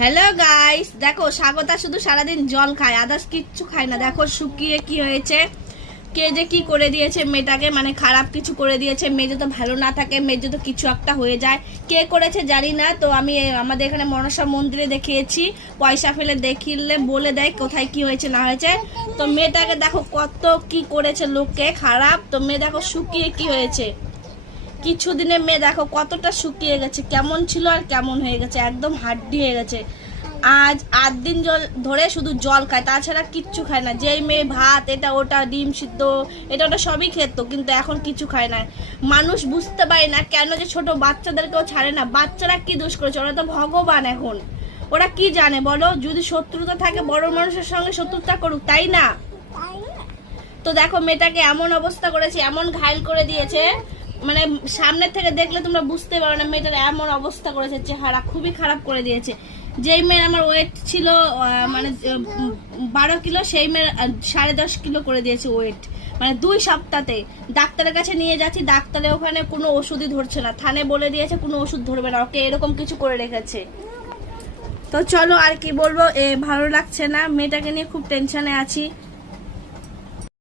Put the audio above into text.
Hello guys, দেখো স্বাগতা শুধু সারাদিন জল খায়, আদার্স কিচ্ছু খায় না। দেখো শুকিয়ে কি হয়েছে, কে যে কি করে দিয়েছে মেয়েটাকে, মানে খারাপ কিছু করে দিয়েছে। মেয়ে যদি ভালো না থাকে, মেয়ে যদি কিছু একটা হয়ে যায়, কে করেছে জানি না। তো আমি আমাদের এখানে মনসা মন্দিরে দেখিয়েছি, পয়সা ফেলে দেখিলে বলে দেয় কোথায় কি হয়েছে না হয়েছে। তো মেয়েটাকে দেখো কত কি করেছে লোককে খারাপ। তো মেয়ে দেখো শুকিয়ে কি হয়েছে, কিছুদিনে মেয়ে দেখো কতটা শুকিয়ে গেছে, কেমন ছিল আর কেমন হয়ে গেছে, একদম হাড্ডি হয়ে গেছে। আজ 8 দিন জল ধরে শুধু জল খায়, তাছাড়া কিচ্ছু খায় না। যেই মেয়ে ভাত এটা ওটা ডিম সিদ্ধ এটা ওটা সবই খেত, কিন্তু এখন কিছু খায় না। মানুষ বুঝতে পারে না কেন যে ছোট বাচ্চাদেরকেও ছাড়ে না। বাচ্চারা কি দোষ করেছে, ওরা তো ভগবান। এখন ওরা কি জানে বলো, যদি শত্রুতা থাকে বড় মানুষের সঙ্গে শত্রুতা করুক, তাই না? তো দেখো মেয়েটাকে এমন অবস্থা করেছে, এমন ঘায়ল করে দিয়েছে, মানে সামনে থেকে দেখলে তোমরা বুঝতে পারো না। মেয়েটার এমন অবস্থা করেছে, চেহারা খুবই খারাপ করে দিয়েছে। যেই মেয়ের আমার ওয়েট ছিল মানে 12 কিলো, সেই মেয়ের 10.5 কিলো করে দিয়েছে ওয়েট, মানে 2 সপ্তাহতে। ডাক্তারের কাছে নিয়ে যাচ্ছি, ডাক্তারে ওখানে কোনো ওষুধই ধরছে না, থানে বলে দিয়েছে কোনো ওষুধ ধরবে না, ওকে এরকম কিছু করে রেখেছে। তো চলো আর কি বলবো, ভালো লাগছে না, মেয়েটাকে নিয়ে খুব টেনশনে আছি।